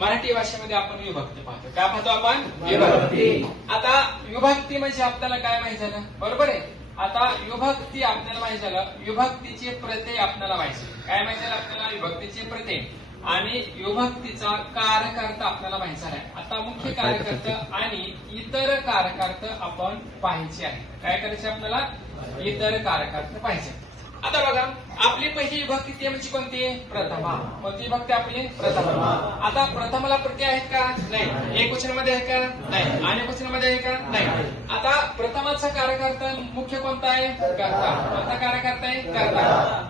मराठी भाषेमध्ये आपण विभक्ती पाहतो. काय पाहतो आपण? विभक्ती. आता विभक्ती म्हणजे आपल्याला काय माहिती झालं? बरोबर आहे. आता विभक्ती आपल्याला माहिती झालं, विभक्तीचे प्रत्यय आपल्याला माहिती झाले. काय माहिती झालं आपल्याला? विभक्तीचे प्रत्यय आणि विभक्तीचा कारकर्ता आपल्याला माहिती झालाय. आता मुख्य कारकर्ता आणि इतर कारकर्ता आपण पाहायचे आहे. काय करायचे आपल्याला? इतर कारकर्ता पाहिजे. आता बघा, आपली पहिली विभक्ती ती म्हणजे कोणती? प्रथमा. कोणती विभक्ती आपली? प्रथमा. आता प्रथमाला प्रत्यय आहेत का? नाही. एक वचन मध्ये आहे का? नाही. आणि वचन मध्ये आहे का? नाही. आता प्रथमाचा कारकर्ता मुख्य कोणता आहे? कर्ता. कोणता कारकर्ता आहे? कर्ता.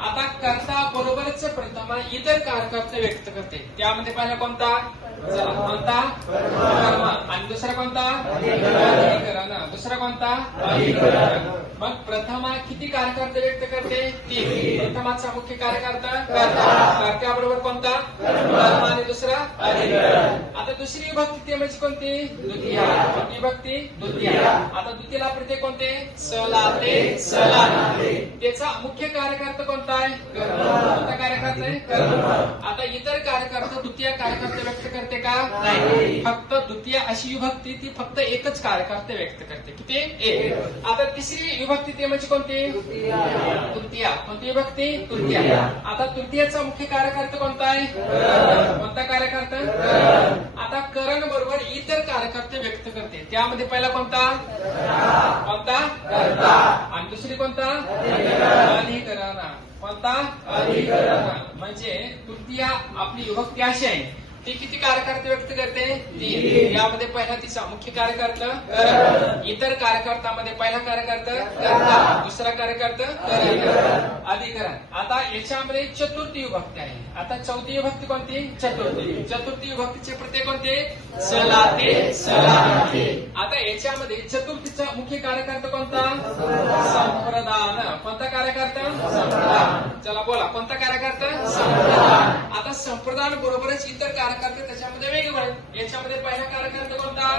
आता कर्ता बरोबरच प्रथमा इतर कारकर्ता व्यक्त करते. त्यामध्ये पहिला कोणता? चला, कोणता? कर्म. आणि दुसरा कोणता? अधिकरण. दुसरा कोणता? अधिकरण. मग प्रथमा किती कारकर्ता व्यक्त करते? तीन. प्रथमाचा मुख्य कारकर्ता कर्ता. कर्त्याबरोबर कोणता? कर्म. आणि दुसरा अधिकरण. आता दुसरी विभक्ती ते म्हणजे कोणती? द्वितीय. कोणती विभक्ती? द्वितीय. आता द्वितीयला प्रत्यय कोणते? सलाते, सलाते. त्याचा मुख्य कार्यकर्ता कोणता आहे? कर्म. कोणता कार्यकर्ता आहे? कर्म. आता इतर कार्यकर्ता द्वितीय कार्यकर्ता व्यक्त करते का? नाही. फक्त द्वितीय अशी विभक्ती ती फक्त एकच कार्यकर्ता व्यक्त करते. किती? एक. आता तिसरी विभक्ती ते म्हणजे कोणती? तृतीय. कोणती विभक्ती? तृतीय. आता तृतीयचा मुख्य कार्यकर्ता कोणता आहे? कोणता कार्यकर्ता? आता करण बरोबर इतर कार्यकर्ते व्यक्त करते. त्यामध्ये पहिला कोणता? कोणता? कर्ता. आणि दुसरी कोणता? अधिकरण. कोणता? अधिकरण. म्हणजे तृतीय आपली विभक्ती अशी आहे, ती किती कार्यकर्ते व्यक्त करते? तीन. यामध्ये पहिला तिचा मुख्य कार्यकर्ता करण. इतर कार्यकर्त्यामध्ये पहिला कार्यकर्ता कर्ता. दुसरा कार्यकर्ता अधिकरण. आता याच्यामध्ये चतुर्थी विभक्ती आहे. आता चौथी विभक्ती कोणती? चतुर्थी. चतुर्थी विभक्तीचे प्रत्यय कोणते? सलाते, सलाते. आता याच्यामध्ये चतुर्थीचा मुख्य कार्यकर्ता कोणता? संप्रदान. कोणता कार्यकर्ता? संप्रदान. चला बोला, कोणता कार्यकर्ता? संप्रदान. आता संप्रदान बरोबरच इतर कार्यकर्ते त्याच्यामध्ये वेगवेगळे. याच्यामध्ये पहिला कार्यकर्ता कोणता?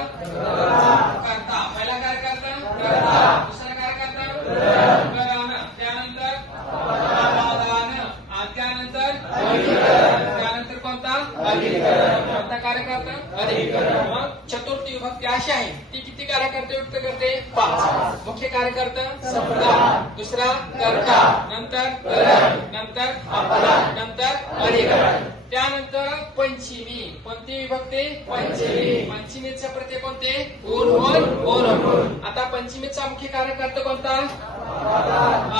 कर्ता. पहिला कार्यकर्ता कर्ता. दुसरा कार्यकर्ता करण. त्यानंतर अपादान. त्यानंतर त्यानंतर कोणता? अधिकरण. कोणता कार्यकर्ता? अधिकरण. मग चतुर्थी विभक्ती अशी आहे, ती किती कार्यकर्ते व्यक्त करते? पाच. मुख्य कार्यकर्ता संप्रदान. दुसरा कर्ता. नंतर करण. नंतर अपादान. नंतर अधिकरण. त्यानंतर पंचमी. कोणती विभक्ती? पंचमी. पंचमीचे प्रत्यय कोणते? ऊन. आता पंचमीचा मुख्य कार्यकर्ता कोणता?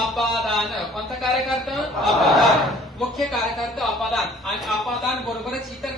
अपादान. कोणता कार्यकर्ता? अपादान. मुख्य कार्यकर्ता अपादान. आणि अपादान बरोबरच इतर